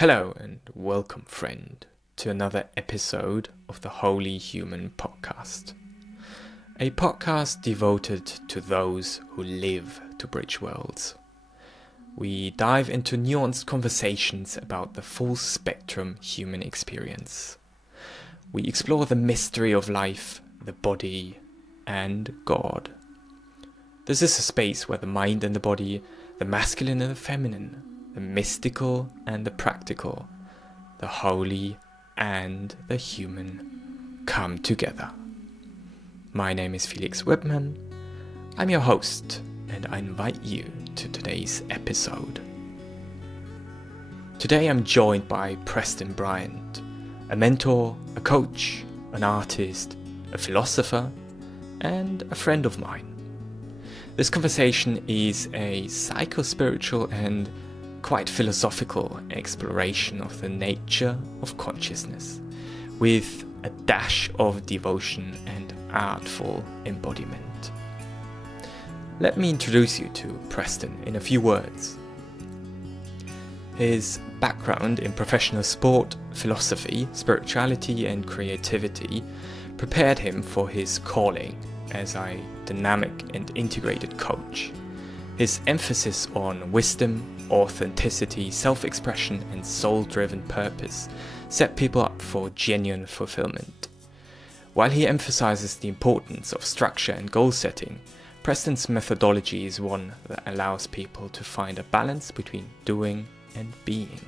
Hello and welcome, friend, to another episode of the Holy Human Podcast. A podcast devoted to those who live to bridge worlds. We dive into nuanced conversations about the full spectrum human experience. We explore the mystery of life, the body, and God. This is a space where the mind and the body, the masculine and the feminine, the mystical and the practical, the holy and the human come together. My name is Felix Whitman. I'm your host, and I invite you to today's episode. Today I'm joined by Preston Bryant, a mentor, a coach, an artist, a philosopher, and a friend of mine. This conversation is a psycho-spiritual and quite philosophical exploration of the nature of consciousness, with a dash of devotion and artful embodiment. Let me introduce you to Preston in a few words. His background in professional sport, philosophy, spirituality and creativity prepared him for his calling as a dynamic and integrated coach. His emphasis on wisdom, authenticity, self-expression and soul-driven purpose set people up for genuine fulfillment. While he emphasizes the importance of structure and goal setting, Preston's methodology is one that allows people to find a balance between doing and being.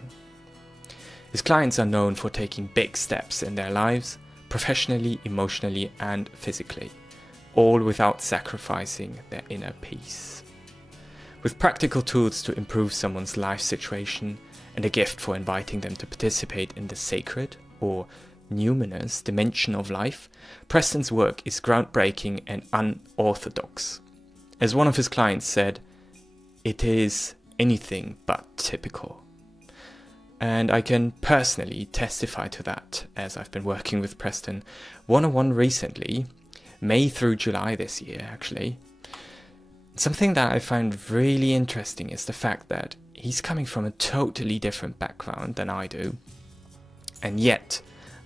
His clients are known for taking big steps in their lives, professionally, emotionally and physically, all without sacrificing their inner peace. With practical tools to improve someone's life situation and a gift for inviting them to participate in the sacred or numinous dimension of life, Preston's work is groundbreaking and unorthodox. As one of his clients said, it is anything but typical. And I can personally testify to that as I've been working with Preston one-on-one recently, May through July this year actually. Something that I find really interesting is the fact that he's coming from a totally different background than I do, and yet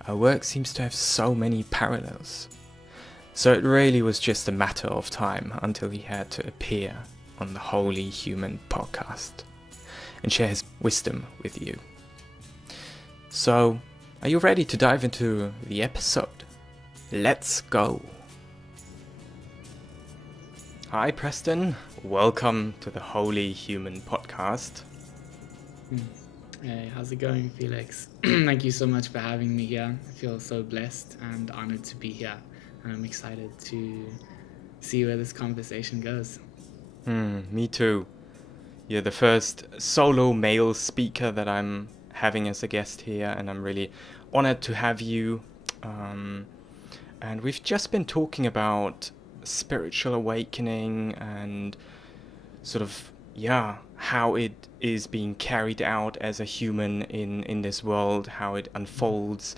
our work seems to have so many parallels. So it really was just a matter of time until he had to appear on the Holy Human Podcast and share his wisdom with you. So, are you ready to dive into the episode? Let's go! Hi Preston, welcome to the Holy Human Podcast. Hey, how's it going, Felix? Thank you so much for having me here. I feel so blessed and honored to be here, and I'm excited to see where this conversation goes. Me too. You're the first solo male speaker that I'm having as a guest here, and I'm really honored to have you. And we've just been talking about spiritual awakening and sort of how it is being carried out as a human in this world, how it unfolds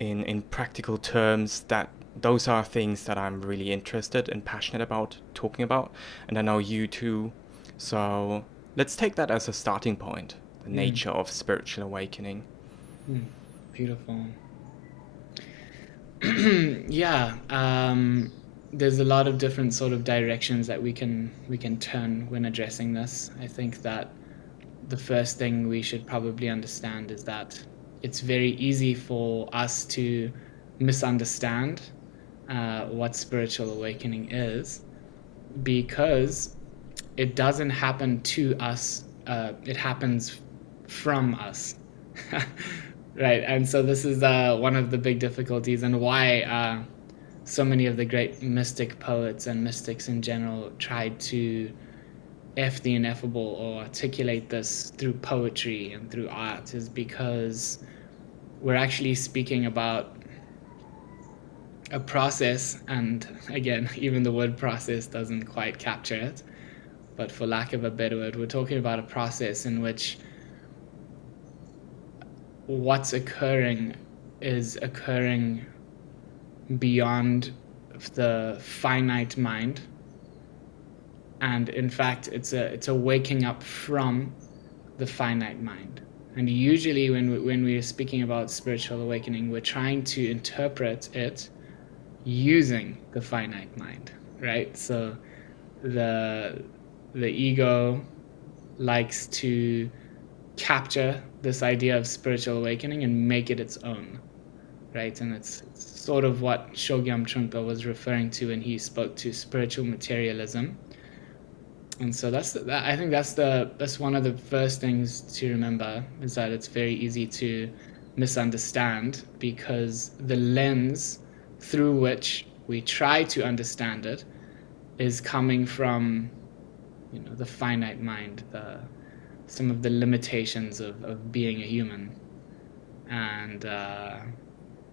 in practical terms. That those are things that I'm really interested and passionate about talking about, and I know you too. So let's take that as a starting point, the nature of spiritual awakening. Beautiful. There's a lot of different sort of directions that we can turn when addressing this. I think that the first thing we should probably understand is that it's very easy for us to misunderstand what spiritual awakening is, because it doesn't happen to us, it happens from us. Right, and so this is one of the big difficulties, and why so many of the great mystic poets and mystics in general tried to F the ineffable or articulate this through poetry and through art, is because we're actually speaking about a process, and again, even the word process doesn't quite capture it, but for lack of a better word, we're talking about a process in which what's occurring is occurring beyond the finite mind, and in fact it's a waking up from the finite mind. And usually when we're speaking about spiritual awakening, we're trying to interpret it using the finite mind, right? So the ego likes to capture this idea of spiritual awakening and make it its own, right? And it's sort of what Chogyam Trungpa was referring to when he spoke to spiritual materialism. And so I think that's one of the first things to remember, is that it's very easy to misunderstand, because the lens through which we try to understand it is coming from, the finite mind, some of the limitations of being a human. And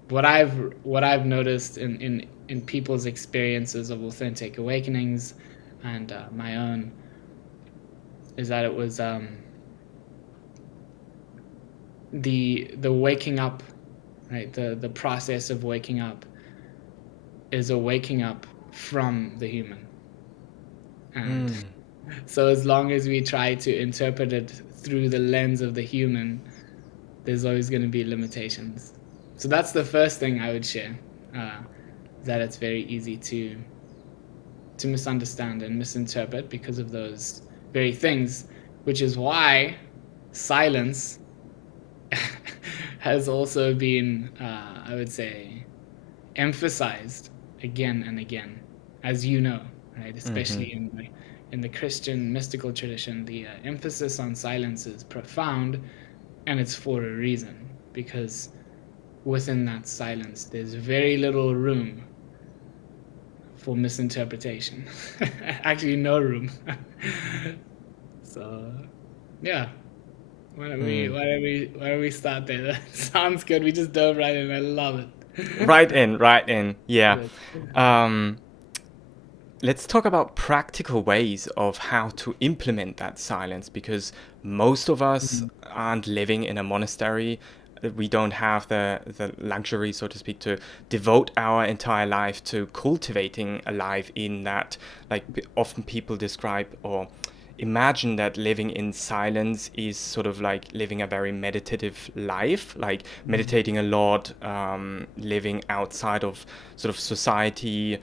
what I've noticed in people's experiences of authentic awakenings, and my own, is that it was the waking up, right? The process of waking up is a waking up from the human. And so as long as we try to interpret it through the lens of the human, there's always going to be limitations. So that's the first thing I would share, that it's very easy to misunderstand and misinterpret because of those very things, which is why silence has also been, I would say, emphasized again and again, as you know, right? Especially in the Christian mystical tradition, the emphasis on silence is profound, and it's for a reason, because within that silence, there's very little room for misinterpretation. Actually, no room. So, yeah. Why don't we start there? That sounds good. We just dove right in. I love it. Right in. Yeah. Let's talk about practical ways of how to implement that silence, because most of us aren't living in a monastery. We don't have the luxury, so to speak, to devote our entire life to cultivating a life in that. Like, often people describe or imagine that living in silence is sort of like living a very meditative life, like meditating a lot, living outside of sort of society.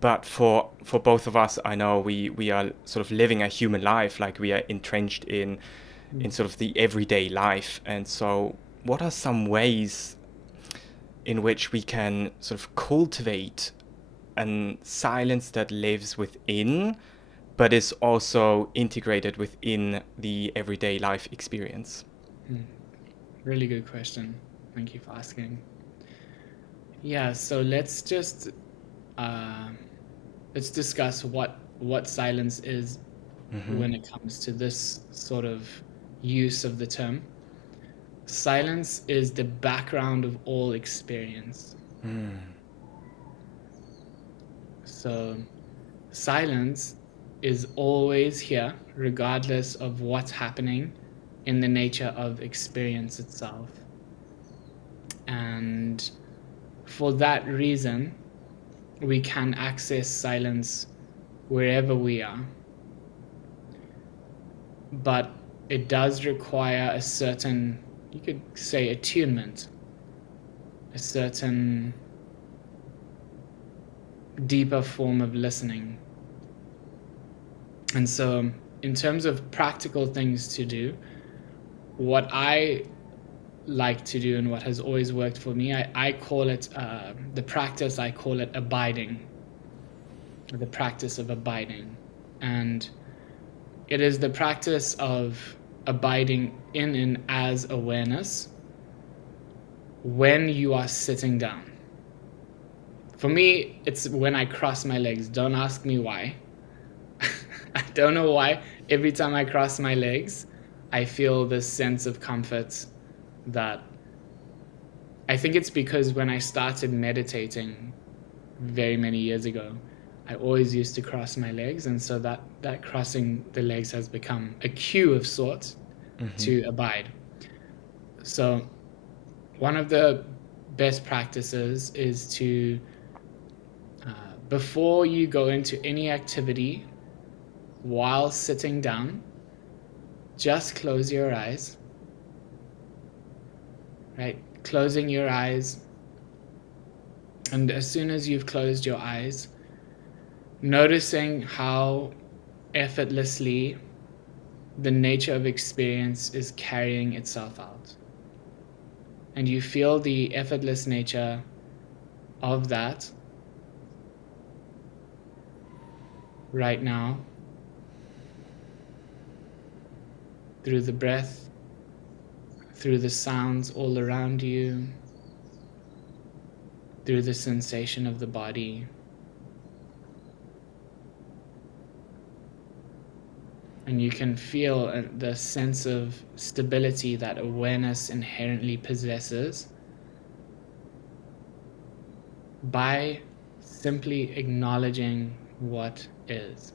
But for both of us, I know we are sort of living a human life, like we are entrenched in sort of the everyday life. And so what are some ways in which we can sort of cultivate a silence that lives within, but is also integrated within the everyday life experience? Really good question. Thank you for asking. Yeah, so let's just let's discuss what silence is when it comes to this sort of use of the term. Silence is the background of all experience. So silence is always here, regardless of what's happening in the nature of experience itself. And for that reason, we can access silence wherever we are. But it does require a certain, you could say, attunement, a certain deeper form of listening. And so, in terms of practical things to do, what I like to do and what has always worked for me, I call it, the practice, I call it abiding, the practice of abiding. And it is the practice of abiding in and as awareness when you are sitting down. For me, it's when I cross my legs. Don't ask me why. I don't know why. Every time I cross my legs, I feel this sense of comfort that I think it's because when I started meditating very many years ago, I always used to cross my legs, and so that crossing the legs has become a cue of sorts to abide. So one of the best practices is to, before you go into any activity while sitting down, just close your eyes, right? Closing your eyes. And as soon as you've closed your eyes, noticing how effortlessly the nature of experience is carrying itself out. And you feel the effortless nature of that right now through the breath, through the sounds all around you, through the sensation of the body. And you can feel the sense of stability that awareness inherently possesses by simply acknowledging what is.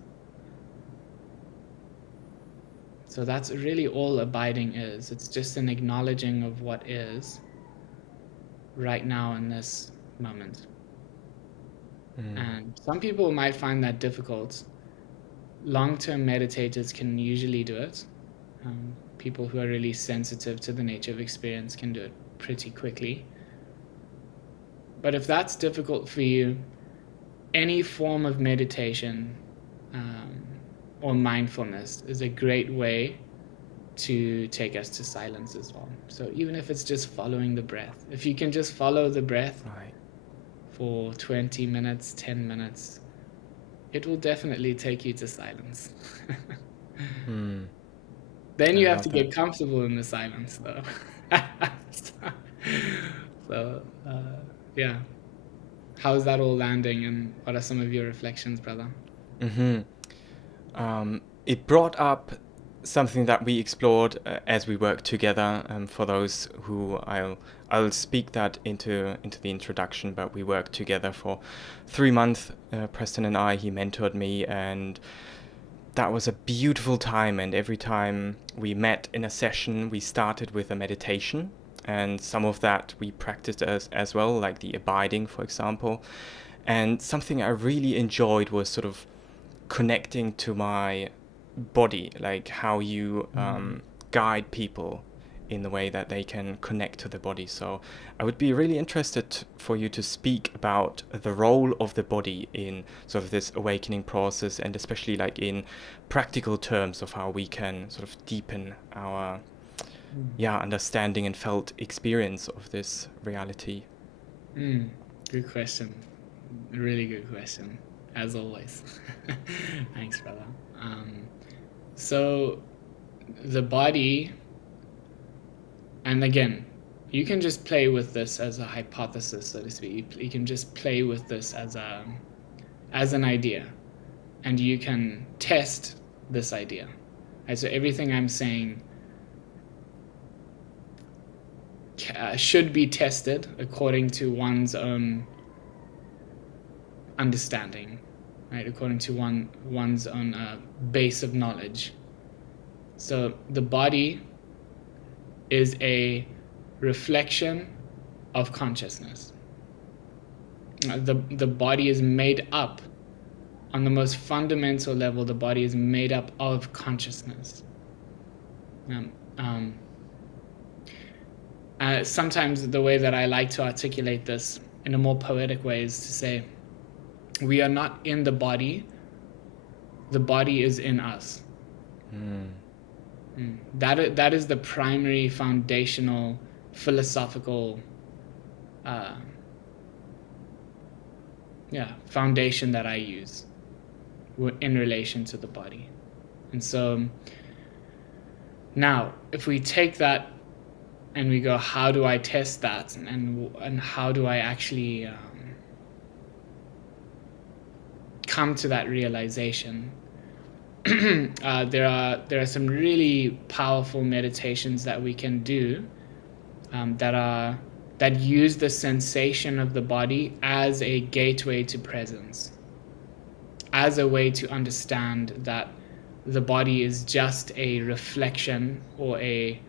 So that's really all abiding is. It's just an acknowledging of what is right now in this moment. And some people might find that difficult. Long-term meditators can usually do it. People who are really sensitive to the nature of experience can do it pretty quickly. But if that's difficult for you, any form of meditation or mindfulness is a great way to take us to silence as well. So even if it's just following the breath, if you can just follow the breath for 20 minutes, 10 minutes, it will definitely take you to silence. Then you have to get comfortable in the silence, though. So, yeah. How's that all landing, and what are some of your reflections, brother? It brought up something that we explored as we worked together. For those who I'll speak that into the introduction, but we worked together for 3 months. Preston and I, he mentored me, and that was a beautiful time. And every time we met in a session, we started with a meditation, and some of that we practiced as well, like the abiding, for example. And something I really enjoyed was sort of connecting to my body, like how you guide people in the way that they can connect to the body. So I would be really interested for you to speak about the role of the body in sort of this awakening process, and especially like in practical terms of how we can sort of deepen our understanding and felt experience of this reality. Good question. Really good question, as always. Thanks, brother. So the body, and again, you can just play with this as a hypothesis, so to speak. You can just play with this as an idea, and you can test this idea. Right? So everything I'm saying should be tested according to one's own understanding, right? According to one's own base of knowledge. So the body is a reflection of consciousness. The body is made up, on the most fundamental level, the body is made up of consciousness. Sometimes the way that I like to articulate this in a more poetic way is to say, we are not in the body is in us. That is the primary foundational philosophical foundation that I use in relation to the body. And so now, if we take that and we go, how do I test that, and how do I actually come to that realization? There are some really powerful meditations that we can do that use the sensation of the body as a gateway to presence, as a way to understand that the body is just a reflection or a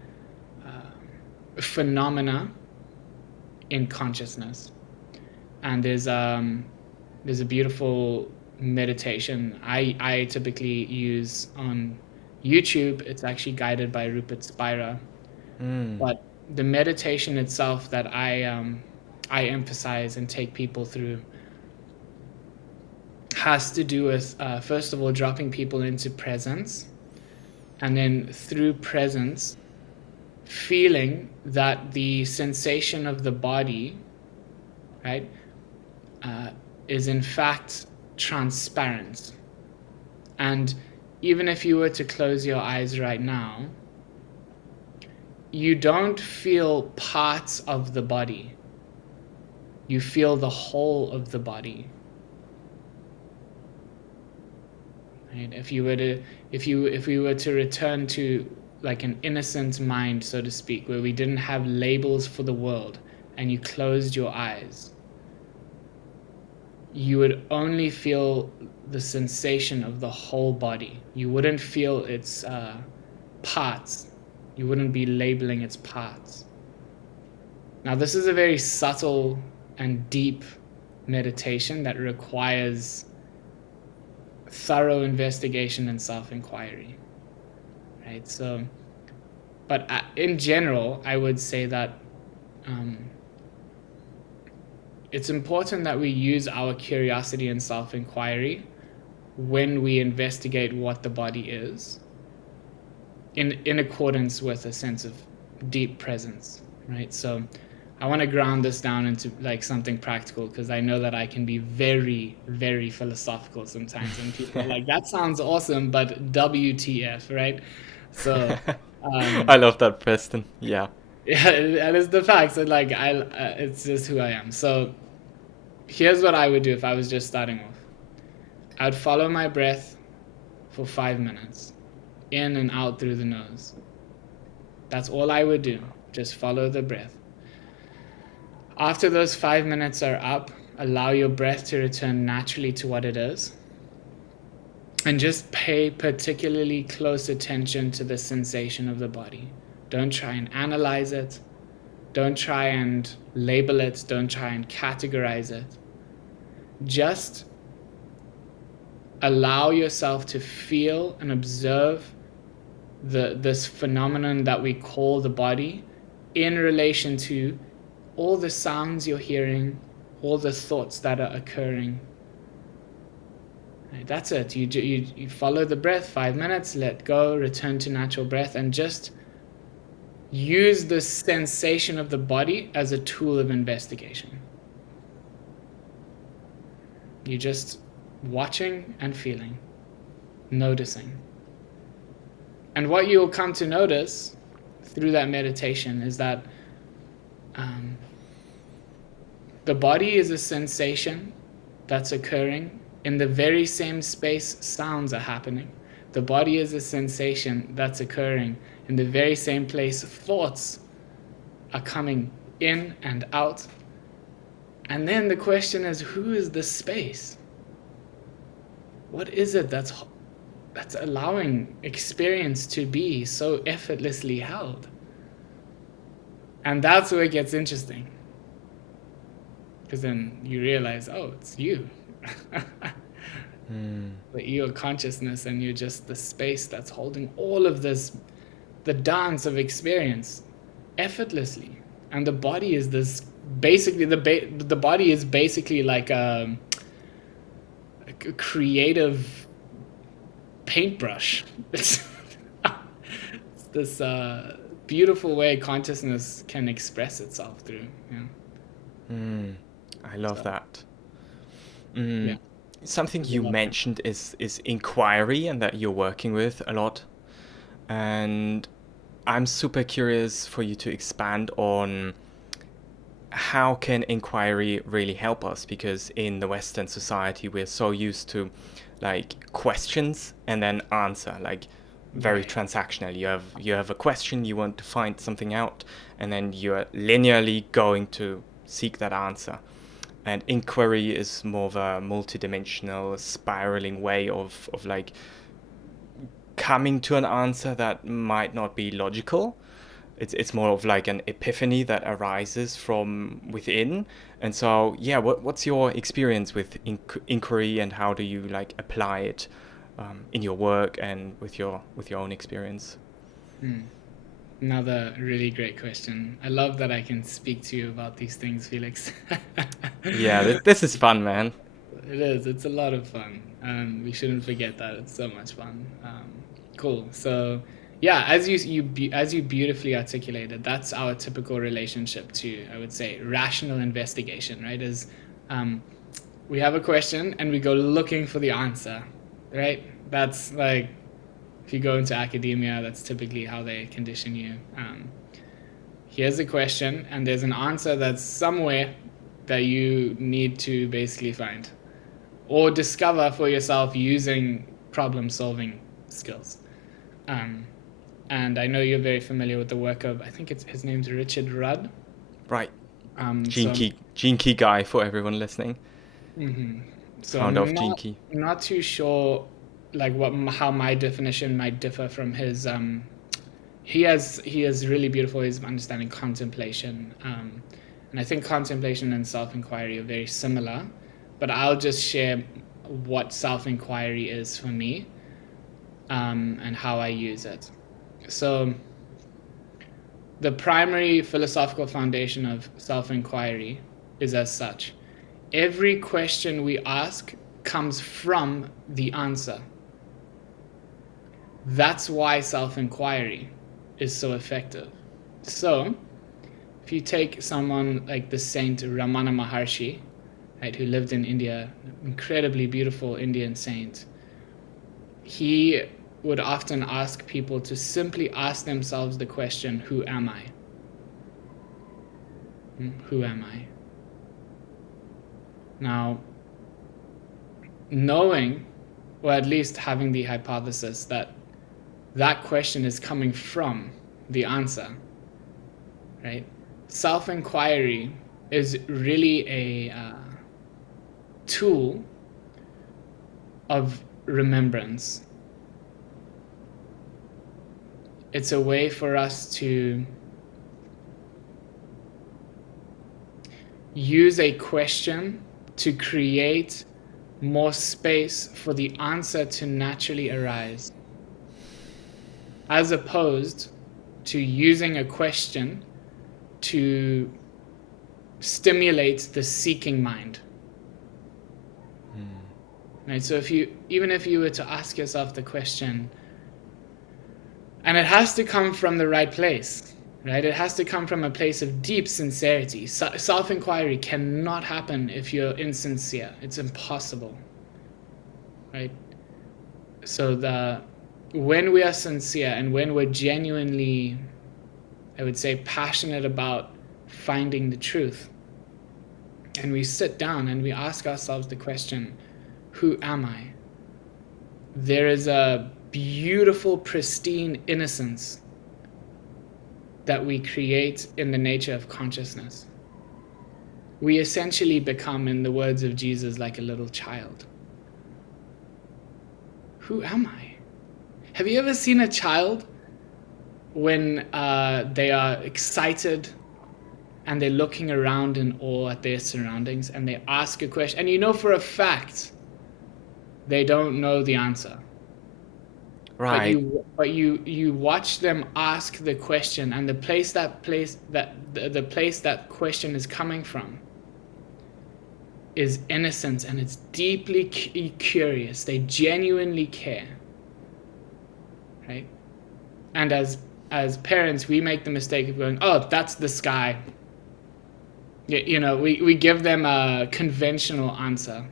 phenomena in consciousness. And there's a beautiful meditation I typically use on YouTube, it's actually guided by Rupert Spira. But the meditation itself that I emphasize and take people through has to do with, first of all, dropping people into presence, and then through presence, feeling that the sensation of the body, right, is in fact transparent. And even if you were to close your eyes right now, you don't feel parts of the body. You feel the whole of the body. Right? If we were to return to like an innocent mind, so to speak, where we didn't have labels for the world, and you closed your eyes, you would only feel the sensation of the whole body. You wouldn't feel its parts. You wouldn't be labeling its parts. Now, this is a very subtle and deep meditation that requires thorough investigation and self-inquiry, right? So, but in general, I would say that it's important that we use our curiosity and self-inquiry when we investigate what the body is, in accordance with a sense of deep presence, right? So I want to ground this down into like something practical, because I know that I can be very, very philosophical sometimes, and people are like, that sounds awesome, but WTF, right? So I love that, Preston. Yeah. yeah, and it's the facts. So like it's just who I am. So here's what I would do if I was just starting off. I'd follow my breath for 5 minutes, in and out through the nose. That's all I would do. Just follow the breath. After those 5 minutes are up, allow your breath to return naturally to what it is. And just pay particularly close attention to the sensation of the body. Don't try and analyze it. Don't try and label it. Don't try and categorize it. Just allow yourself to feel and observe this phenomenon that we call the body in relation to all the sounds you're hearing, all the thoughts that are occurring. Right, that's it. You follow the breath, 5 minutes, let go, return to natural breath, and just use the sensation of the body as a tool of investigation. You're just watching and feeling, noticing. And what you'll come to notice through that meditation is that the body is a sensation that's occurring in the very same space sounds are happening. The body is a sensation that's occurring in the very same place thoughts are coming in and out. And then the question is, who is the space? What is it that's allowing experience to be so effortlessly held? And that's where it gets interesting. Because then you realize, oh, it's you. But you're consciousness, and you're just the space that's holding all of this, the dance of experience, effortlessly. And the body is this, basically, the body is basically like a creative paintbrush. It's this beautiful way consciousness can express itself through. Yeah. I love that. Yeah. Something you mentioned is inquiry, and that you're working with a lot. And I'm super curious for you to expand on how can inquiry really help us? Because in the Western society, we're so used to like questions and then answer, like very transactional. You have a question, you want to find something out, and then you're linearly going to seek that answer. And inquiry is more of a multidimensional, spiraling way of like coming to an answer that might not be logical. It's more of like an epiphany that arises from within. And so, yeah, what's your experience with inquiry, and how do you like apply it in your work and with your own experience? Another really great question. I love that I can speak to you about these things, Felix. Yeah, this is fun, man. It is. It's a lot of fun. We shouldn't forget that. It's so much fun. Cool. So, yeah, as you beautifully articulated, that's our typical relationship to, I would say, rational investigation, right? Is we have a question and we go looking for the answer, right? That's like, if you go into academia, that's typically how they condition you. Here's a question, and there's an answer that's somewhere that you need to basically find or discover for yourself using problem-solving skills. And I know you're very familiar with the work of, I think his name's Richard Rudd. Right. Gene Key guy for everyone listening. Mm-hmm. So Founder I'm of Gene Key. not too sure like how my definition might differ from his. He has really beautiful ways of understanding contemplation, and I think contemplation and self-inquiry are very similar, but I'll just share what self-inquiry is for me, and how I use it. So the primary philosophical foundation of self-inquiry is as such: every question we ask comes from the answer. That's why self-inquiry is so effective. So if you take someone like the saint Ramana Maharshi, right, who lived in India, incredibly beautiful Indian saint, he would often ask people to simply ask themselves the question, who am I? Who am I? Now, knowing, or at least having the hypothesis that that question is coming from the answer, right? Self-inquiry is really a tool of remembrance. It's a way for us to use a question to create more space for the answer to naturally arise, as opposed to using a question to stimulate the seeking mind. Right? So even if you were to ask yourself the question, and it has to come from the right place, right? It has to come from a place of deep sincerity. Self-inquiry cannot happen if you're insincere. It's impossible, right? So when we are sincere and when we're genuinely, I would say, passionate about finding the truth, and we sit down and we ask ourselves the question, who am I? There is a beautiful, pristine innocence that we create in the nature of consciousness. We essentially become, in the words of Jesus, like a little child. Who am I? Have you ever seen a child when they are excited and they're looking around in awe at their surroundings and they ask a question, and you know for a fact they don't know the answer? Right. But you watch them ask the question, and the place that question is coming from is innocence, and it's deeply curious. They genuinely care, right? And as parents, we make the mistake of going, "Oh, that's the sky." You know, we give them a conventional answer.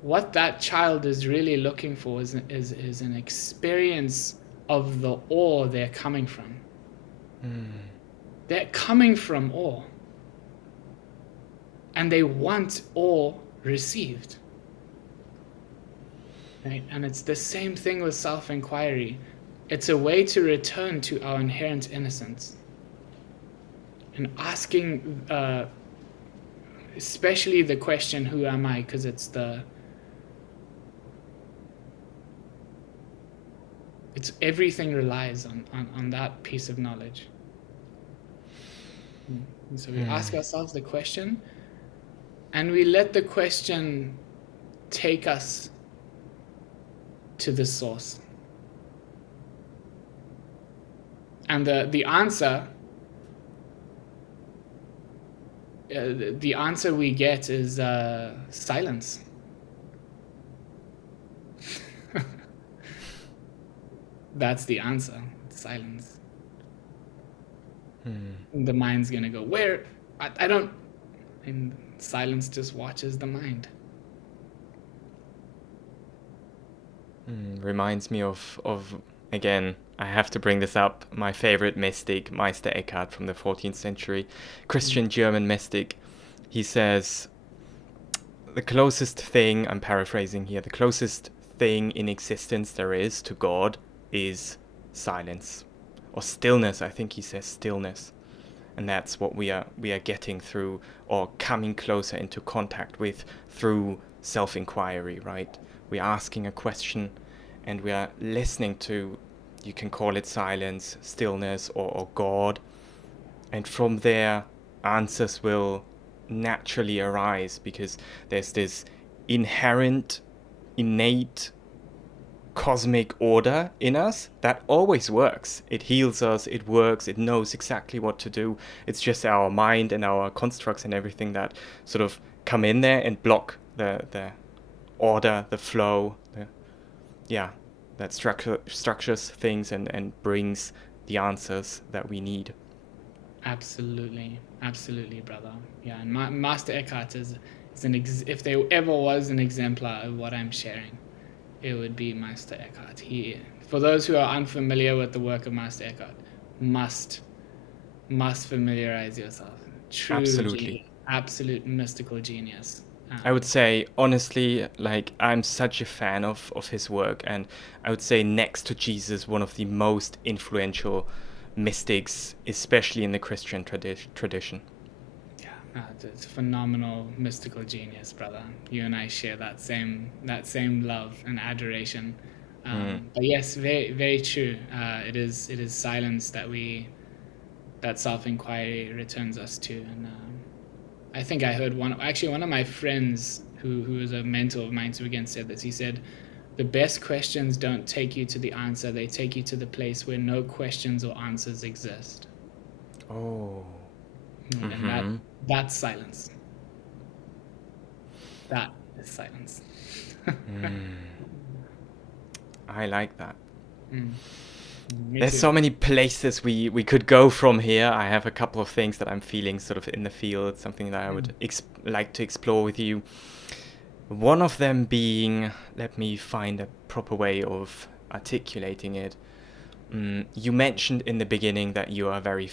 What that child is really looking for is an experience of the awe they're coming from. They're coming from awe. And they want awe received. Right? And it's the same thing with self-inquiry. It's a way to return to our inherent innocence. And asking, especially the question, who am I? Because everything relies on that piece of knowledge. And so we ask ourselves the question, and we let the question take us to the source. And the answer we get is silence. That's the answer. Silence. The mind's gonna go, where? I don't. And silence just watches the mind. Reminds me of again, I have to bring this up, my favorite mystic, Meister Eckhart from the 14th century, Christian German mystic. He says, the closest thing, I'm paraphrasing here, the closest thing in existence there is to God is silence. Or stillness, I think he says stillness. And that's what we are getting through, or coming closer into contact with, through self-inquiry, right? We're asking a question and we are listening to, you can call it silence, stillness, or God. And from there, answers will naturally arise, because there's this inherent, innate, cosmic order in us that always works. It heals us, it works, it knows exactly what to do. It's just our mind and our constructs and everything that sort of come in there and block the order, the flow, that structures things and brings the answers that we need. Absolutely, brother. Yeah, and Master Eckhart is if there ever was an exemplar of what I'm sharing, it would be Meister Eckhart. For those who are unfamiliar with the work of Meister Eckhart, must familiarize yourself. True Absolutely. Absolute mystical genius. I would say, honestly, like, I'm such a fan of his work, and I would say next to Jesus, one of the most influential mystics, especially in the Christian tradition. Yeah, it's phenomenal mystical genius, brother. You and I share that same love and adoration. But yes, very, very true. It is silence that self-inquiry returns us to. And I think I heard one of my friends who is a mentor of mine, who again said this. He said, the best questions don't take you to the answer, they take you to the place where no questions or answers exist. Oh. And that's silence. That is silence. I like that. There's so many places we could go from here. I have a couple of things that I'm feeling sort of in the field, something that I would like to explore with you. One of them being, let me find a proper way of articulating it. You mentioned in the beginning that you are very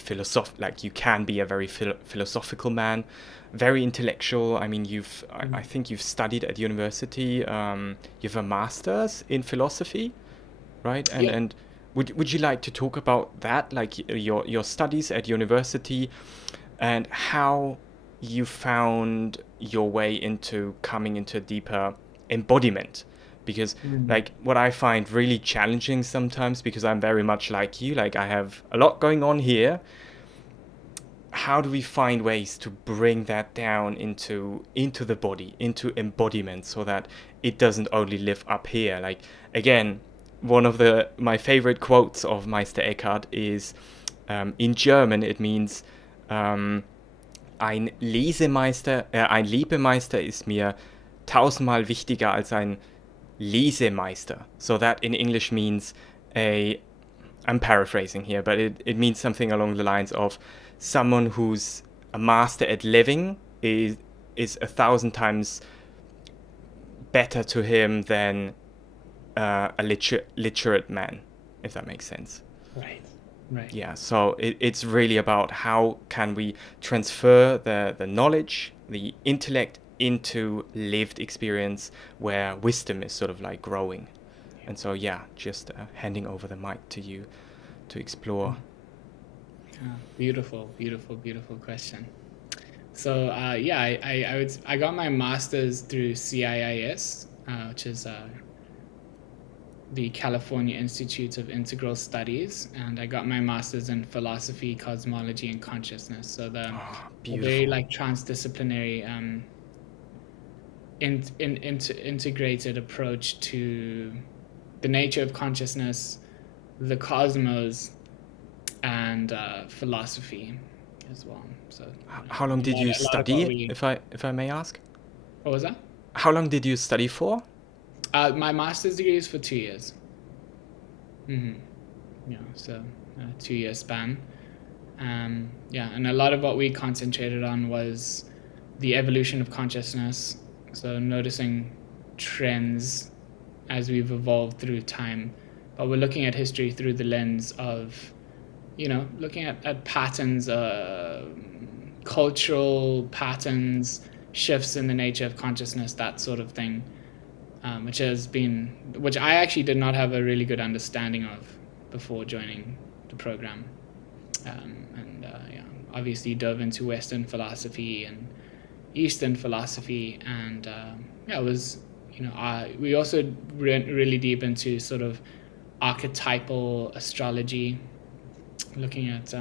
you can be a very philosophical man, very intellectual. I mean, I think you've studied at university. You have a master's in philosophy, right? And would you like to talk about that, like your studies at university, and how you found your way into coming into a deeper embodiment? Because like what I find really challenging sometimes, because I'm very much like you, like I have a lot going on here. How do we find ways to bring that down into the body, into embodiment, so that it doesn't only live up here? Like, again, one of my favorite quotes of Meister Eckhart is, in German it means, ein Liebemeister ist mir tausendmal wichtiger als ein Lesemeister. So that in English means I'm paraphrasing here, but it means something along the lines of someone who's a master at living is 1,000 times better to him than a literate man, if that makes sense. Right. Yeah, so it's really about how can we transfer the knowledge, the intellect, into lived experience where wisdom is sort of like growing. And so, just handing over the mic to you to explore. Beautiful question. So I got my master's through CIIS, which is the California Institute of Integral Studies, and I got my master's in philosophy, cosmology, and consciousness. So the very like transdisciplinary integrated approach to the nature of consciousness, the cosmos, and philosophy as well. So How long did you a lot of what study, if I may ask? What was that? How long did you study for? My master's degree is for 2 years. Yeah, so a 2 year span. Yeah, and a lot of what we concentrated on was the evolution of consciousness. So noticing trends as we've evolved through time. But we're looking at history through the lens of, looking at patterns, cultural patterns, shifts in the nature of consciousness, that sort of thing, which I actually did not have a really good understanding of before joining the program. Yeah, obviously dove into Western philosophy and Eastern philosophy, and yeah, it was, we also went really deep into sort of archetypal astrology, looking at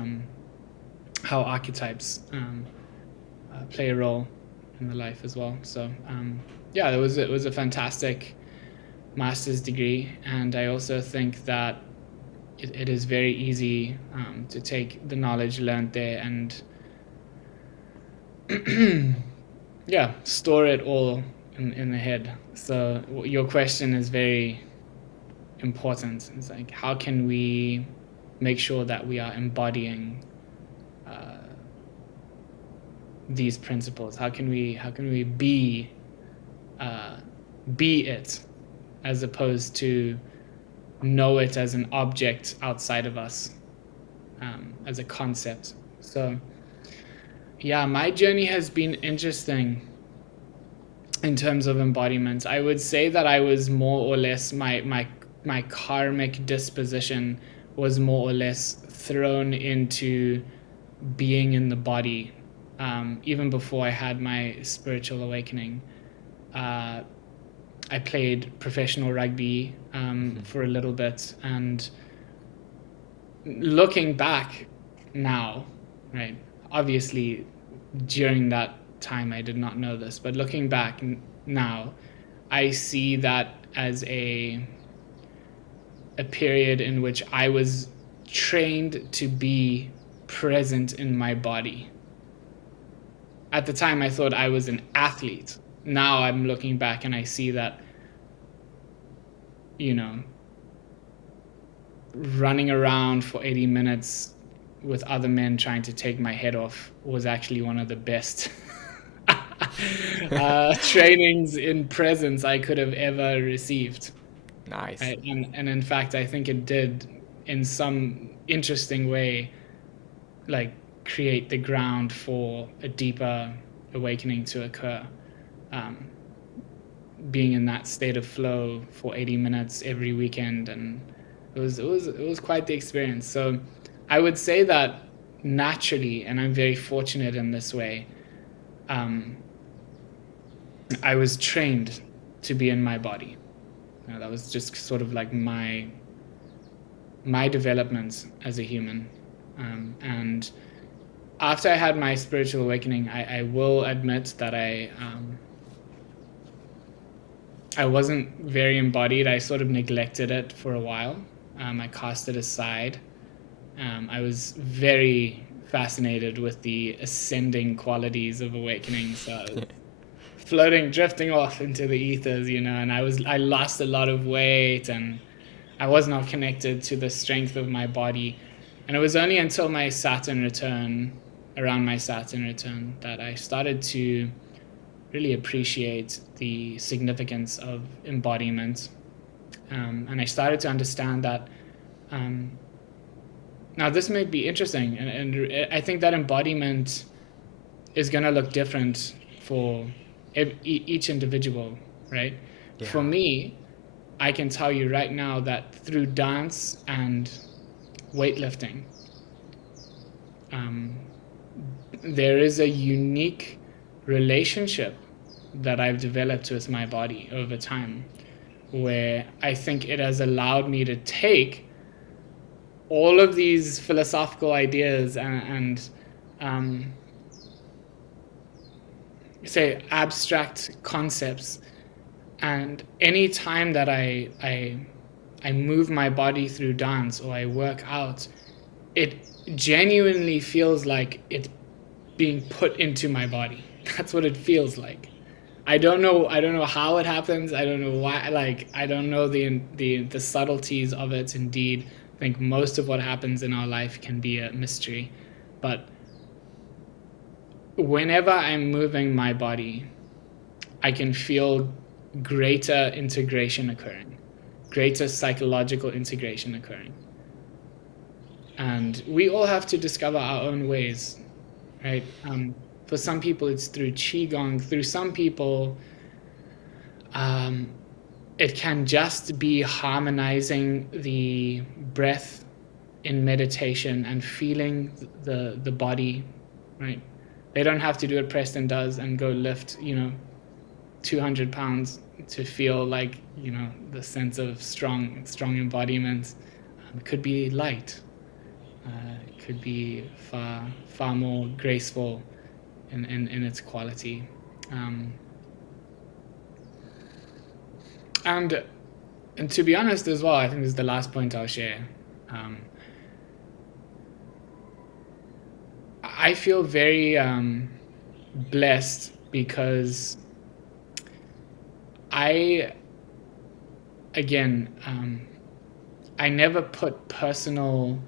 how archetypes play a role in the life as well. So yeah, it was a fantastic master's degree, and I also think that it is very easy to take the knowledge learned there and yeah, store it all in the head. So your question is very important. It's like, how can we make sure that we are embodying these principles? How can we be it, as opposed to know it as an object outside of us, as a concept. So yeah, my journey has been interesting in terms of embodiment. I would say that I was more or less, my karmic disposition was more or less thrown into being in the body, even before I had my spiritual awakening. I played professional rugby for a little bit, and looking back now, right, obviously during that time I did not know this, but looking back now, I see that as a period in which I was trained to be present in my body. At the time I thought I was an athlete. Now I'm looking back and I see that, running around for 80 minutes with other men trying to take my head off was actually one of the best trainings in presence I could have ever received. Nice. And in fact, I think it did, in some interesting way, like create the ground for a deeper awakening to occur. Being in that state of flow for 80 minutes every weekend, and it was quite the experience. So I would say that naturally, and I'm very fortunate in this way, I was trained to be in my body. That was just sort of like my development as a human. And after I had my spiritual awakening, I will admit that I wasn't very embodied. I sort of neglected it for a while. I cast it aside. I was very fascinated with the ascending qualities of awakening. So floating, drifting off into the ethers, and I lost a lot of weight, and I was not connected to the strength of my body. And it was only until my Saturn return, around my Saturn return, that I started to really appreciate the significance of embodiment. And I started to understand that, now this may be interesting, and I think that embodiment is going to look different for each individual, right? Yeah. For me, I can tell you right now that through dance and weightlifting, there is a unique relationship that I've developed with my body over time, where I think it has allowed me to take all of these philosophical ideas and say abstract concepts, and any time that I I move my body through dance or I work out, it genuinely feels like it's being put into my body. That's what it feels like. I don't know how it happens. I don't know why. Like, I don't know the subtleties of it. Indeed, I think most of what happens in our life can be a mystery. But whenever I'm moving my body, I can feel greater integration occurring, greater psychological integration occurring. And we all have to discover our own ways, right? For some people, it's through qigong. Through some people, it can just be harmonizing the breath in meditation and feeling the body, right? They don't have to do what Preston does and go lift, 200 pounds to feel like, the sense of strong embodiment. It could be light. It could be far more graceful in its quality. And to be honest as well, I think this is the last point I'll share. I feel very blessed because I never put personal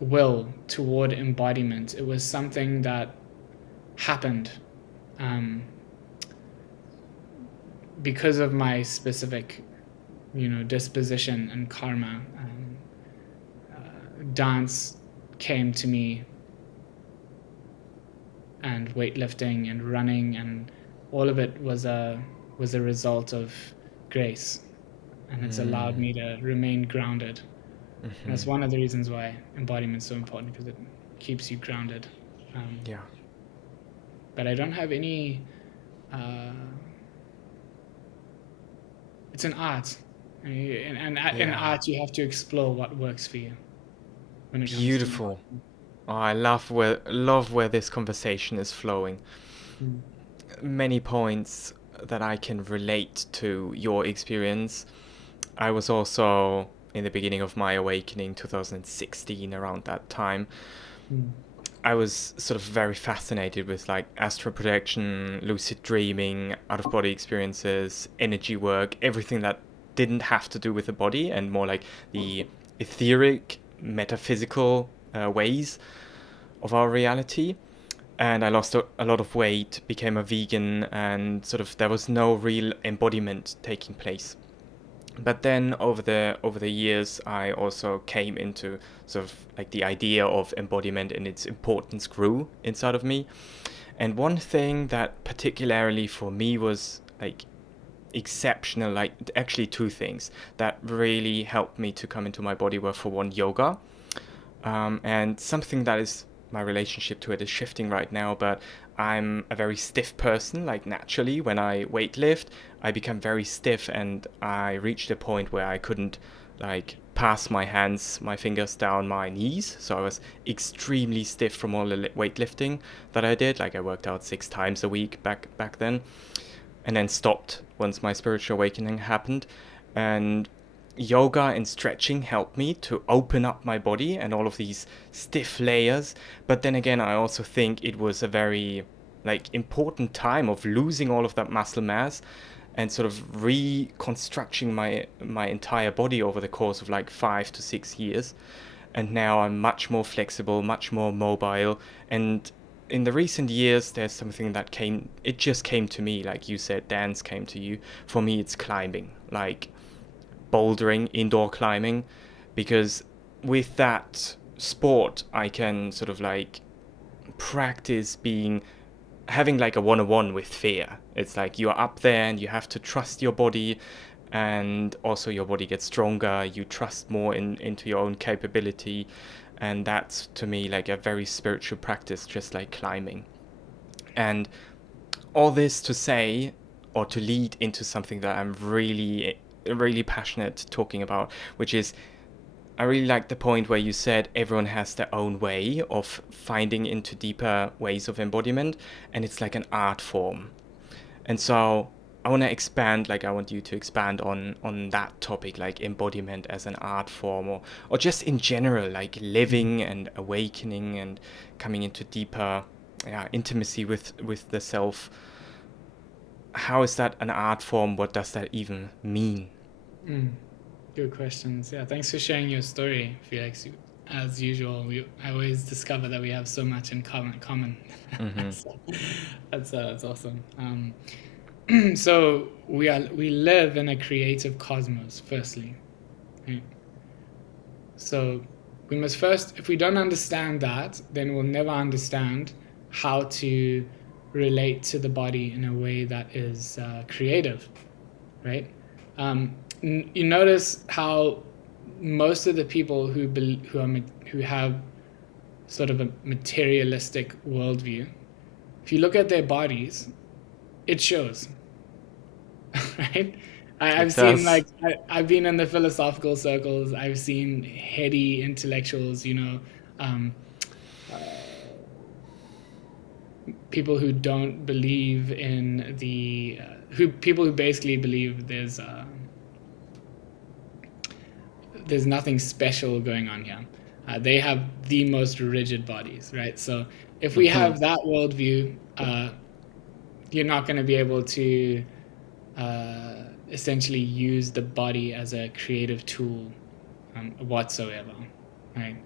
will toward embodiment. It was something that happened because of my specific, disposition and karma. Dance came to me, and weightlifting and running, and all of it was a result of grace, and it's allowed me to remain grounded. And that's one of the reasons why embodiment is so important, because it keeps you grounded. But I don't have any. It's an art, and in art you have to explore what works for you. Beautiful. Oh, I love where this conversation is flowing. Many points that I can relate to your experience. I was also in the beginning of my awakening, 2016, around that time. I was sort of very fascinated with like astral projection, lucid dreaming, out-of-body experiences, energy work, everything that didn't have to do with the body and more like the etheric, metaphysical ways of our reality. And I lost a lot of weight, became a vegan, and sort of there was no real embodiment taking place. But then over the years, I also came into sort of like the idea of embodiment and its importance grew inside of me. And one thing that particularly for me was like exceptional, like actually two things that really helped me to come into my body were, for one, yoga, and something that is my relationship to it is shifting right now, but I'm a very stiff person. Like naturally when I weightlift, I become very stiff, and I reached a point where I couldn't like pass my fingers down my knees. So I was extremely stiff from all the weightlifting that I did. Like I worked out 6 times a week back then, and then stopped once my spiritual awakening happened. And yoga and stretching helped me to open up my body and all of these stiff layers. But then again, I also think it was a very like important time of losing all of that muscle mass and sort of reconstructing my entire body over the course of like 5 to 6 years. And now I'm much more flexible, much more mobile. And in the recent years, there's something that just came to me. Like you said, dance came to you. For me, it's climbing, like bouldering, indoor climbing, because with that sport, I can sort of like practice having like a one-on-one with fear. It's like you're up there and you have to trust your body, and also your body gets stronger. You trust more into your own capability. And that's, to me, like a very spiritual practice, just like climbing. And all this to say, or to lead into something that I'm really, really passionate talking about, which is, I really like the point where you said everyone has their own way of finding into deeper ways of embodiment, and it's like an art form. And so I want to expand, like I want you to expand on that topic, like embodiment as an art form, or just in general, like living and awakening and coming into deeper intimacy with the self. How is that an art form? What does that even mean? Good questions. Yeah, thanks for sharing your story, Felix. As usual, I always discover that we have so much in common. So, that's awesome. So we live in a creative cosmos, firstly. Right? So we must first, if we don't understand that, then we'll never understand how to relate to the body in a way that is creative, right? You notice how most of the people who have sort of a materialistic worldview, if you look at their bodies, it shows, right? I've seen, like, I've been in the philosophical circles. I've seen heady intellectuals, um, people who don't believe in people who basically believe there's nothing special going on here. They have the most rigid bodies, right? So if we have that worldview, you're not going to be able to essentially use the body as a creative tool whatsoever, right?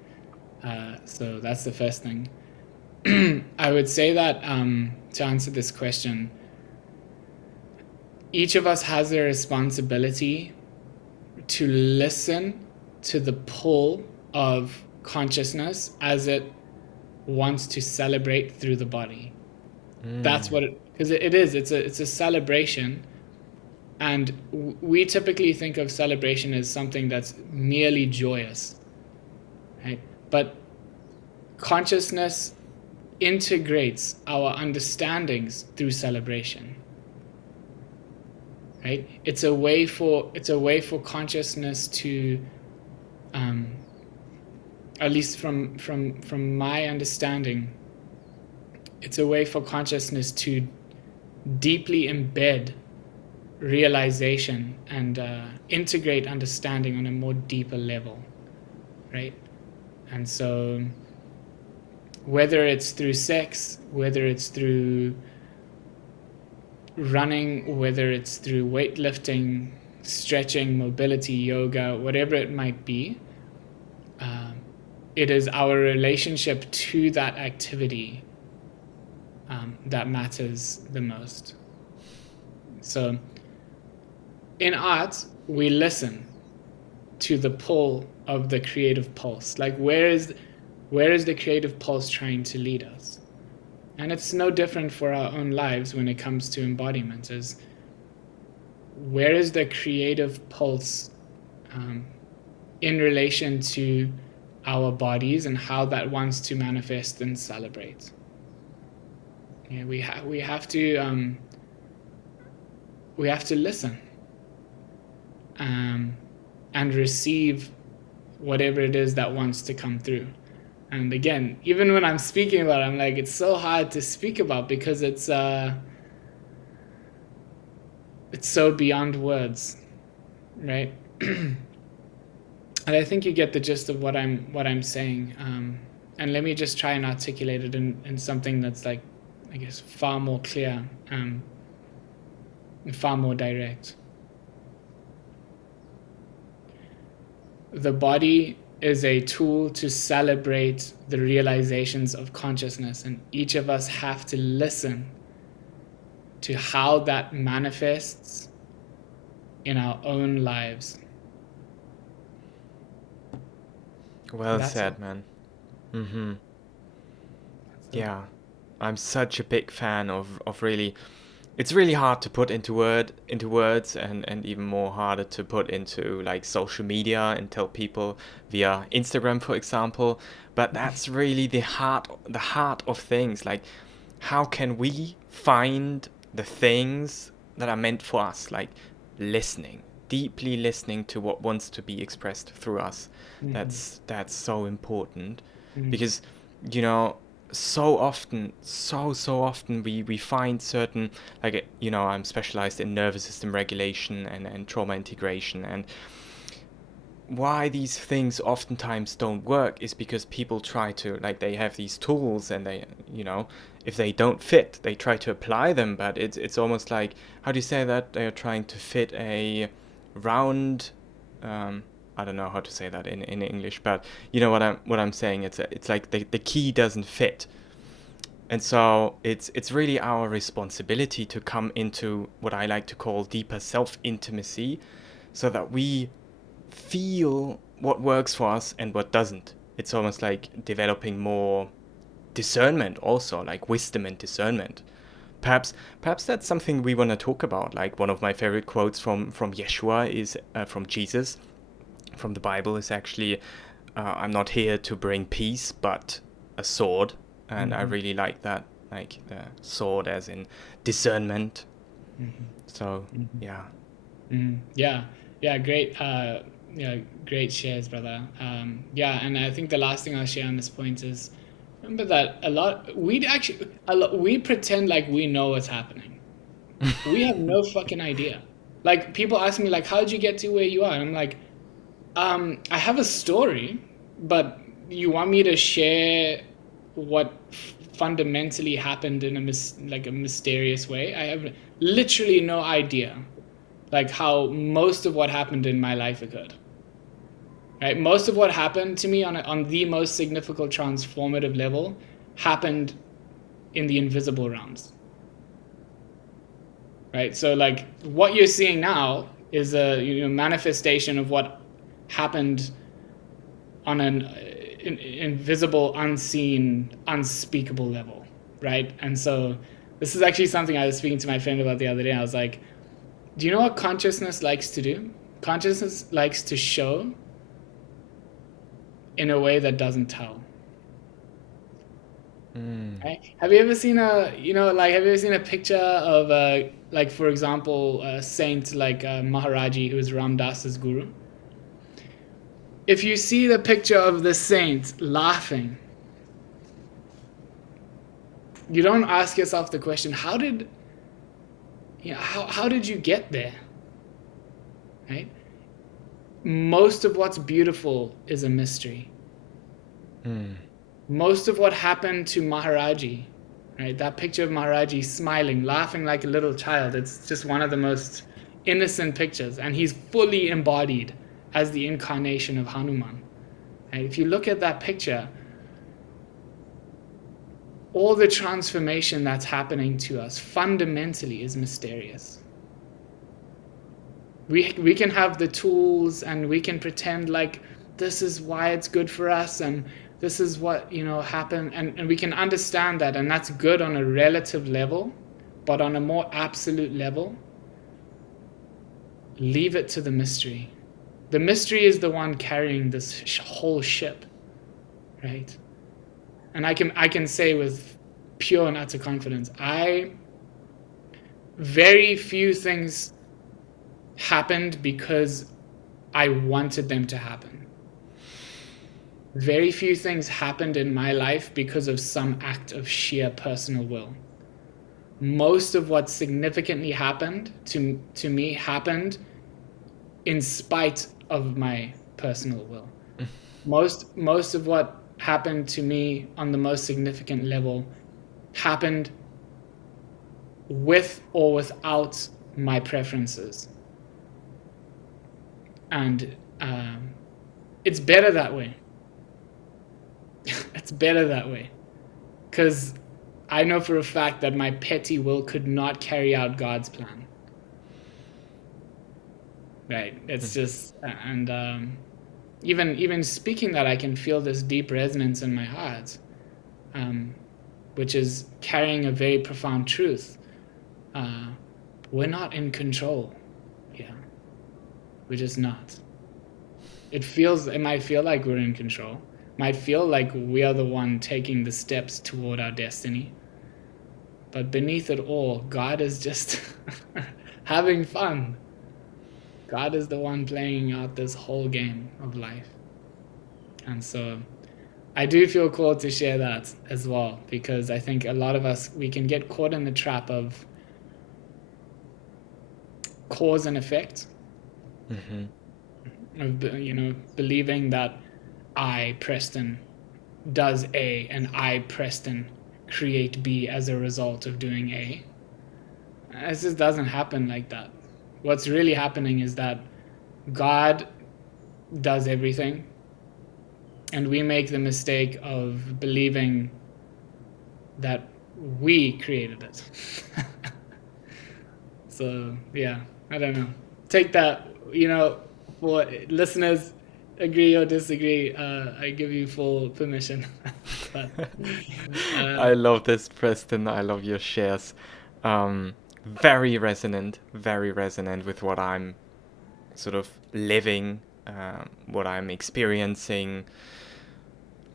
So that's the first thing. I would say that to answer this question, each of us has a responsibility to listen to the pull of consciousness as it wants to celebrate through the body. That's what because it is. It's a celebration, and we typically think of celebration as something that's merely joyous, right? But consciousness integrates our understandings through celebration, right? It's a way for consciousness to, at least from my understanding, it's a way for consciousness to deeply embed realization and integrate understanding on a more deeper level, right? And so whether it's through sex, whether it's through running, whether it's through weightlifting, stretching, mobility, yoga, whatever it might be, it is our relationship to that activity that matters the most. So in art, we listen to the pull of the creative pulse. Like, where is the creative pulse trying to lead us? And it's no different for our own lives when it comes to embodiment. Is where is the creative pulse in relation to our bodies and how that wants to manifest and celebrate? Yeah, we have to listen and receive whatever it is that wants to come through. And again, even when I'm speaking about it, I'm like, it's so hard to speak about because it's so beyond words, right? And I think you get the gist of what I'm saying. And let me just try and articulate it in something that's, like, I guess, far more clear and far more direct. The body is a tool to celebrate the realizations of consciousness, and each of us have to listen to how that manifests in our own lives. Well said, man. Yeah, I'm such a big fan of really. It's really hard to put into words, and even more harder to put into, like, social media and tell people via Instagram, for example. But that's really the heart of things. Like, how can we find the things that are meant for us? Like, listening, deeply listening to what wants to be expressed through us. That's so important, because, so often, so often we find certain, like, I'm specialized in nervous system regulation and trauma integration, and why these things oftentimes don't work is because people try to, like, they have these tools, and they, if they don't fit, they try to apply them, but it's almost like, how do you say that, they're trying to fit a round, I don't know how to say that in English, but you know what I'm saying. It's like the key doesn't fit. And so it's really our responsibility to come into what I like to call deeper self-intimacy, so that we feel what works for us and what doesn't. It's almost like developing more discernment also, like wisdom and discernment. Perhaps that's something we want to talk about. Like, one of my favorite quotes from Yeshua is from Jesus, from the Bible, is actually, I'm not here to bring peace, but a sword. And I really like that, like the sword as in discernment. So, yeah. Great. Great shares, brother. And I think the last thing I'll share on this point is, remember that we pretend like we know what's happening. We have no fucking idea. Like, people ask me, like, how did you get to where you are? And I'm like, I have a story, but you want me to share what fundamentally happened in a mysterious way? I have literally no idea, like, how most of what happened in my life occurred. Right? Most of what happened to me on the most significant transformative level happened in the invisible realms. Right? So, like, what you're seeing now is a manifestation of what happened on an invisible, unseen, unspeakable level, right? And so this is actually something I was speaking to my friend about the other day. I was like, do you know what consciousness likes to do? Consciousness likes to show in a way that doesn't tell. Right? Have you ever seen have you ever seen a picture of like, for example, a saint like Maharaji, who is Ram Dass's guru? If you see the picture of the saint laughing, you don't ask yourself the question, how did you get there? Right? Most of what's beautiful is a mystery. Most of what happened to Maharaji, right? That picture of Maharaji smiling, laughing like a little child, it's just one of the most innocent pictures, and he's fully embodied as the incarnation of Hanuman. Right? If you look at that picture, all the transformation that's happening to us fundamentally is mysterious. We can have the tools, and we can pretend like this is why it's good for us, and this is what happened, and we can understand that, and that's good on a relative level. But on a more absolute level, leave it to the mystery. The mystery is the one carrying this whole ship, right? And I can say with pure and utter confidence, very few things happened because I wanted them to happen. Very few things happened in my life because of some act of sheer personal will. Most of what significantly happened to me happened in spite of my personal will. Most of what happened to me on the most significant level happened with or without my preferences. And it's better that way. It's better that way. Because I know for a fact that my petty will could not carry out God's plan. Right? It's just, and even speaking that, I can feel this deep resonance in my heart, which is carrying a very profound truth. We're not in control. Yeah. We're just not. It might feel like we're in control. Might feel like we are the one taking the steps toward our destiny. But beneath it all, God is just having fun. God is the one playing out this whole game of life. And so I do feel called to share that as well, because I think a lot of us, we can get caught in the trap of cause and effect, of believing that I, Preston, does A and I, Preston, create B as a result of doing A. It just doesn't happen like that. What's really happening is that God does everything, and we make the mistake of believing that we created it. So yeah, I don't know. Take that, for listeners, agree or disagree. I give you full permission. But, I love this, Preston. I love your shares. Very resonant with what I'm sort of living, what I'm experiencing.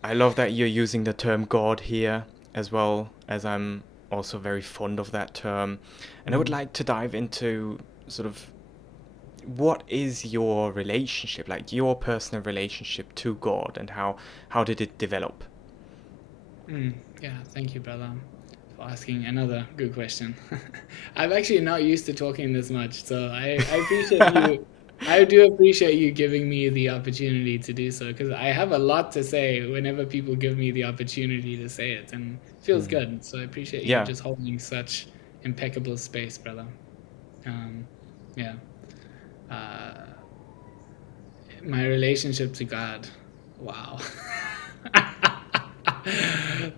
I love that you're using the term God here, as well as I'm also very fond of that term. And I would like to dive into sort of what is your relationship, like your personal relationship to God, and how did it develop? Yeah, thank you, brother, for asking another good question. I'm actually not used to talking this much, so I appreciate you. I do appreciate you giving me the opportunity to do so, because I have a lot to say whenever people give me the opportunity to say it, and it feels good. So I appreciate you Yeah. just holding such impeccable space, brother. Yeah. My relationship to God. Wow.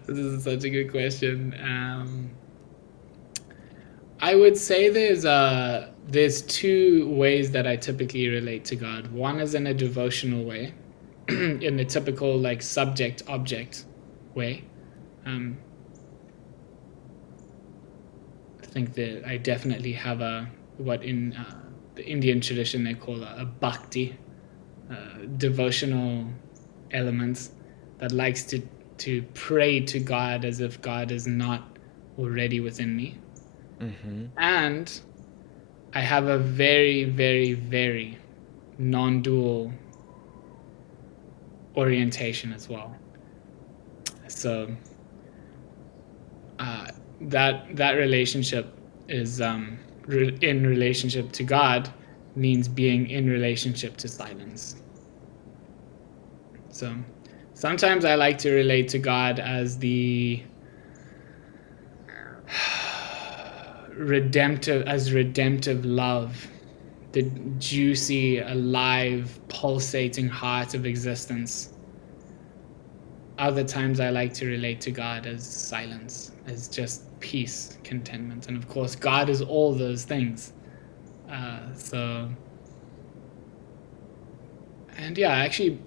This is such a good question. I would say there's two ways that I typically relate to God. One is in a devotional way, in the typical like subject object way. I think that I definitely have what in the Indian tradition they call a bhakti, devotional element that likes to pray to God as if God is not already within me. And I have a very, very, very non-dual orientation as well. So that relationship is in relationship to God means being in relationship to silence. So sometimes I like to relate to God as the redemptive love, the juicy, alive, pulsating heart of existence. Other times I like to relate to God as silence, as just peace, contentment. And of course, God is all those things. And yeah, actually,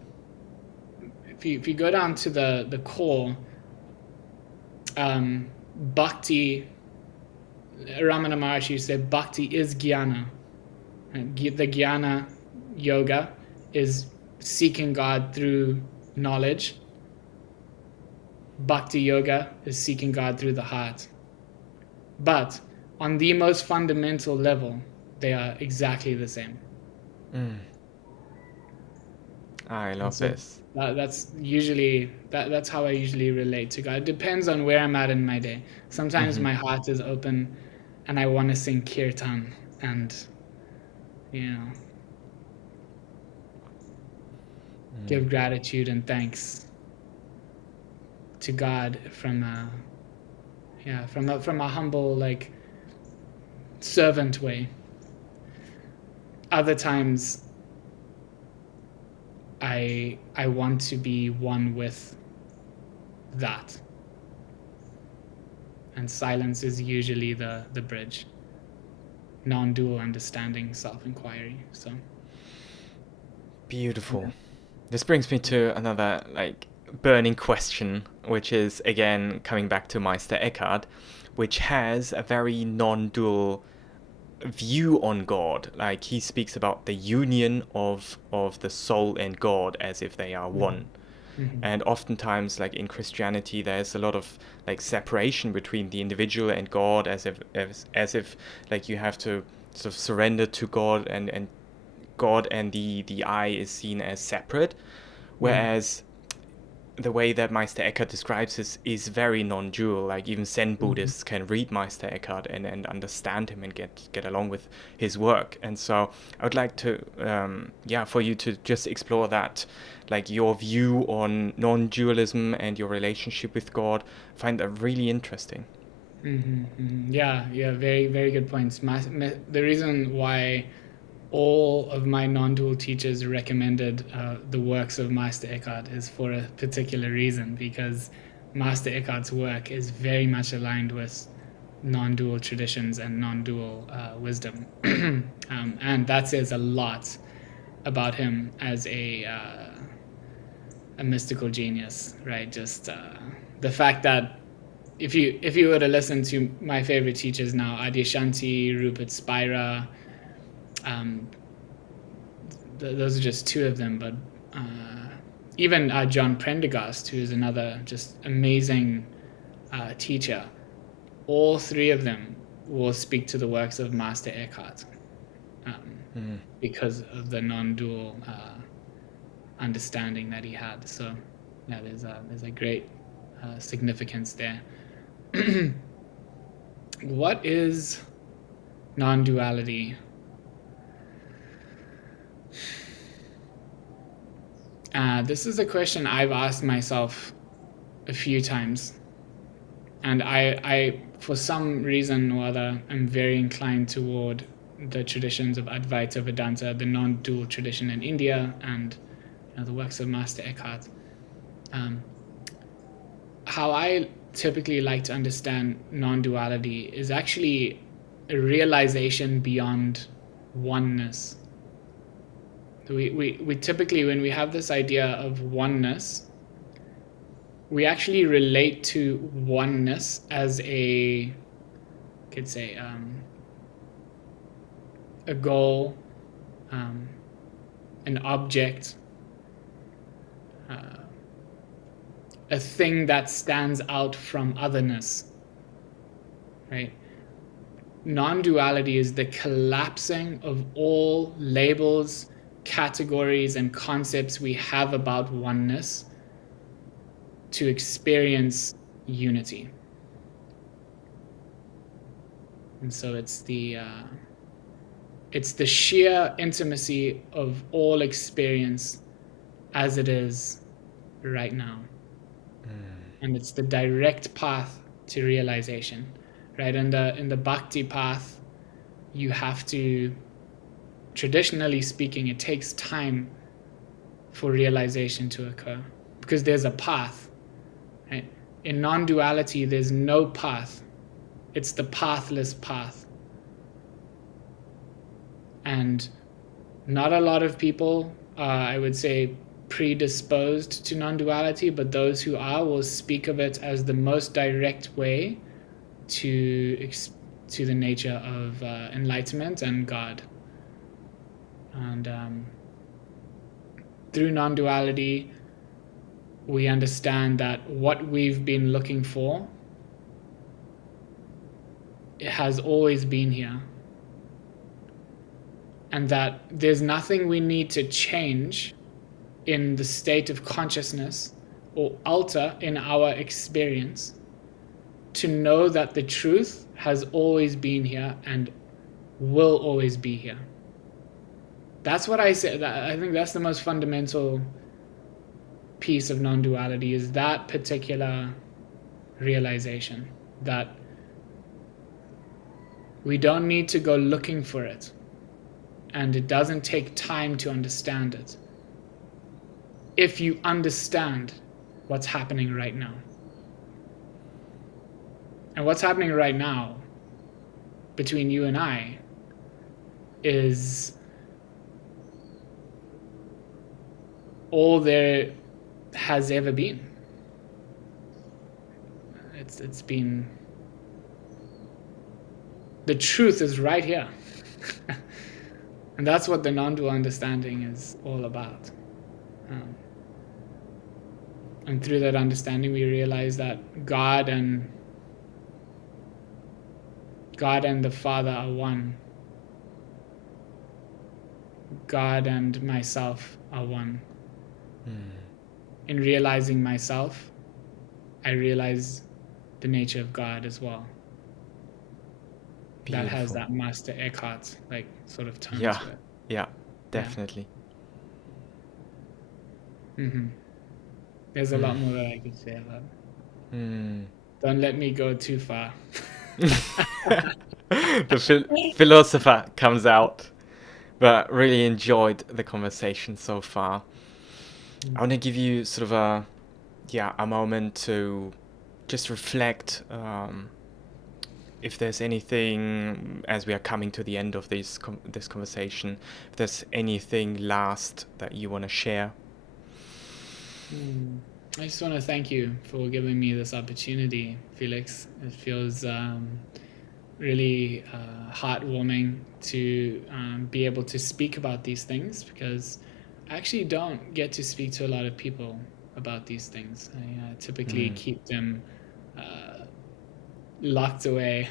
if you go down to the core, bhakti, Ramana Maharshi said bhakti is jnana. The jnana yoga is seeking God through knowledge. Bhakti yoga is seeking God through the heart. But on the most fundamental level, they are exactly the same. I love this. That's usually that's how I usually relate to God. It depends on where I'm at in my day. Sometimes my heart is open and I want to sing kirtan and give gratitude and thanks to God from a humble like servant way. Other times I want to be one with that. And silence is usually the bridge. Non-dual understanding, self-inquiry. So Beautiful. yeah. This brings me to another burning question, which is again coming back to Meister Eckhart, which has a very non-dual view on God. Like he speaks about the union of the soul and God as if they are one. And oftentimes, like in Christianity, there's a lot of like separation between the individual and God, as if like you have to sort of surrender to God, and God and the I is seen as separate. Whereas the way that Meister Eckhart describes this is very non-dual. Like even Zen Buddhists can read Meister Eckhart and understand him and get along with his work. And so I would like to, for you to just explore that, like your view on non-dualism and your relationship with God. I find that really interesting. Yeah, very, very good points. The reason why all of my non-dual teachers recommended the works of Meister Eckhart is for a particular reason, because Meister Eckhart's work is very much aligned with non-dual traditions and non-dual wisdom. And that says a lot about him as a mystical genius, right? Just the fact that if you were to listen to my favorite teachers now, Adyashanti, Rupert Spira, those are just two of them, but even John Prendergast, who is another just amazing teacher, all three of them will speak to the works of Meister Eckhart because of the non-dual understanding that he had. So yeah, there's a great significance there. What is non-duality? This is a question I've asked myself a few times, and I for some reason or other, I'm very inclined toward the traditions of Advaita Vedanta, the non-dual tradition in India, and the works of Meister Eckhart. How I typically like to understand non-duality is actually a realization beyond oneness. We typically, when we have this idea of oneness, we actually relate to oneness as a goal, an object, a thing that stands out from otherness, right? Non-duality is the collapsing of all labels, categories, and concepts we have about oneness to experience unity. And so it's the sheer intimacy of all experience as it is right now. And it's the direct path to realization, right? In the bhakti path, you have to, traditionally speaking, it takes time for realization to occur because there's a path, right? In non-duality, there's no path. It's the pathless path. And not a lot of people, I would say, predisposed to non-duality, but those who are will speak of it as the most direct way to the nature of enlightenment and God. And through non-duality, we understand that what we've been looking for, it has always been here. And that there's nothing we need to change in the state of consciousness or alter in our experience to know that the truth has always been here and will always be here. That's what I say. I think that's the most fundamental piece of non-duality, is that particular realization that we don't need to go looking for it, and it doesn't take time to understand it if you understand what's happening right now. And what's happening right now between you and I is all there has ever been. It's been, the truth is right here. And that's what the non-dual understanding is all about. And through that understanding, we realize that God and the Father are one. God and myself are one. in realizing myself, I realize the nature of God as well. Beautiful. That has that Meister Eckhart like sort of tone Yeah, to it. yeah, definitely. There's a lot more that I could say about it. Mm. Don't let me go too far. The philosopher comes out, but really enjoyed the conversation so far. I want to give you sort of a moment to just reflect, if there's anything, as we are coming to the end of this conversation, if there's anything last that you want to share. I just want to thank you for giving me this opportunity, Felix. It feels really heartwarming to be able to speak about these things, because I actually don't get to speak to a lot of people about these things. I typically keep them locked away.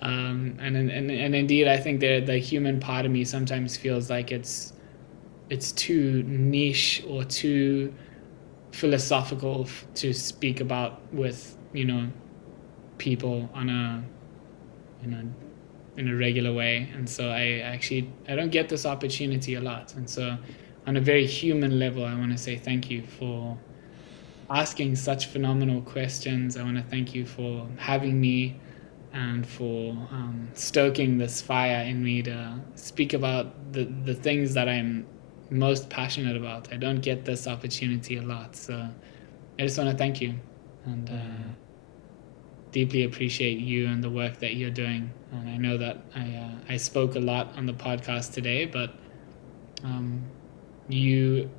And indeed, I think the human part of me sometimes feels like it's too niche or too philosophical to speak about with people in a regular way. And so I don't get this opportunity a lot. And so on a very human level, I want to say thank you for asking such phenomenal questions. I want to thank you for having me and for stoking this fire in me to speak about the things that I'm most passionate about. I don't get this opportunity a lot, so I just want to thank you and deeply appreciate you and the work that you're doing. And I know that I spoke a lot on the podcast today, but you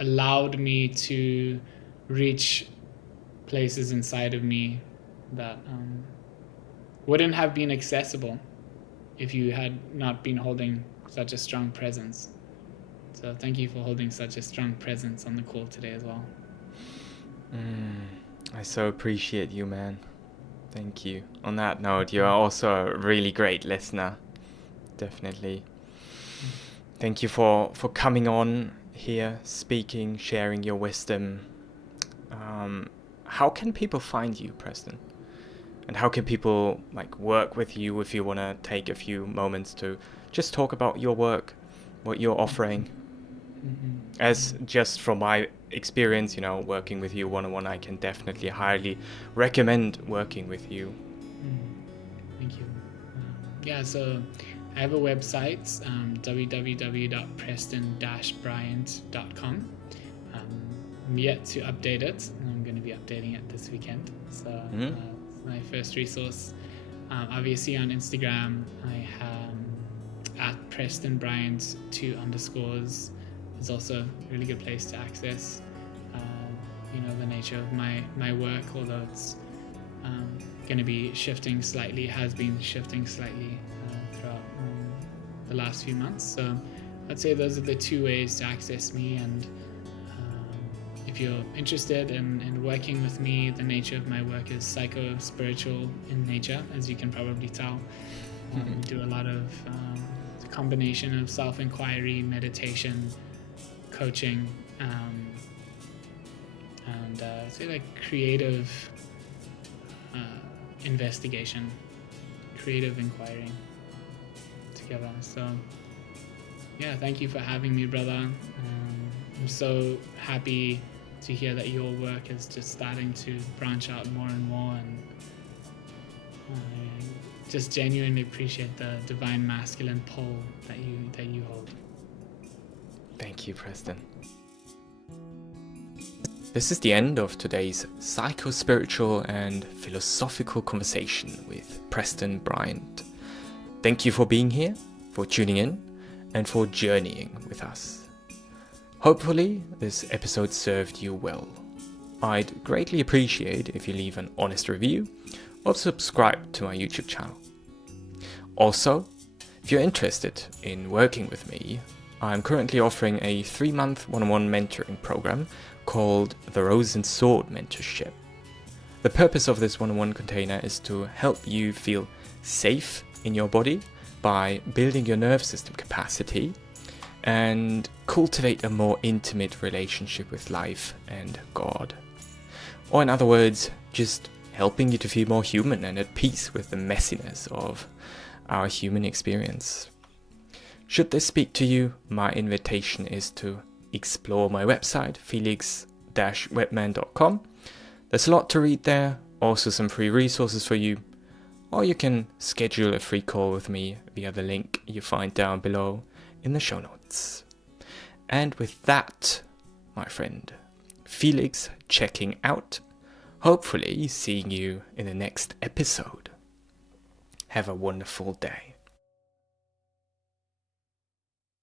allowed me to reach places inside of me that wouldn't have been accessible if you had not been holding such a strong presence. So thank you for holding such a strong presence on the call today as well. I so appreciate you, man. Thank you. On that note, you're also a really great listener. Definitely. Thank you for coming on here, speaking, sharing your wisdom. How can people find you, Preston? And how can people work with you if you want to take a few moments to just talk about your work, what you're offering? As just from my experience, working with you one-on-one, I can definitely highly recommend working with you. Thank you. So I have a website, www.preston-bryant.com. I'm yet to update it. I'm going to be updating it this weekend. So it's my first resource. Obviously on Instagram, I have at Preston Bryant 2_. Is also a really good place to access the nature of my work, although it's going to be shifting slightly, has been shifting slightly throughout the last few months. So I'd say those are the two ways to access me. And if you're interested in working with me, the nature of my work is psycho-spiritual in nature, as you can probably tell. We do a lot of a combination of self-inquiry, meditation, coaching, and say creative investigation, creative inquiry together. So thank you for having me, brother. I'm so happy to hear that your work is just starting to branch out more and more, and I just genuinely appreciate the divine masculine pull that you hold. Thank you, Preston. This is the end of today's psycho-spiritual and philosophical conversation with Preston Bryant. Thank you for being here, for tuning in, and for journeying with us. Hopefully, this episode served you well. I'd greatly appreciate if you leave an honest review or subscribe to my YouTube channel. Also, if you're interested in working with me, I'm currently offering a 3-month one-on-one mentoring program called the Rose and Sword Mentorship. The purpose of this one-on-one container is to help you feel safe in your body by building your nerve system capacity and cultivate a more intimate relationship with life and God. Or in other words, just helping you to feel more human and at peace with the messiness of our human experience. Should this speak to you, my invitation is to explore my website, felix-webman.com. There's a lot to read there, also some free resources for you, or you can schedule a free call with me via the link you find down below in the show notes. And with that, my friend, Felix checking out, hopefully seeing you in the next episode. Have a wonderful day.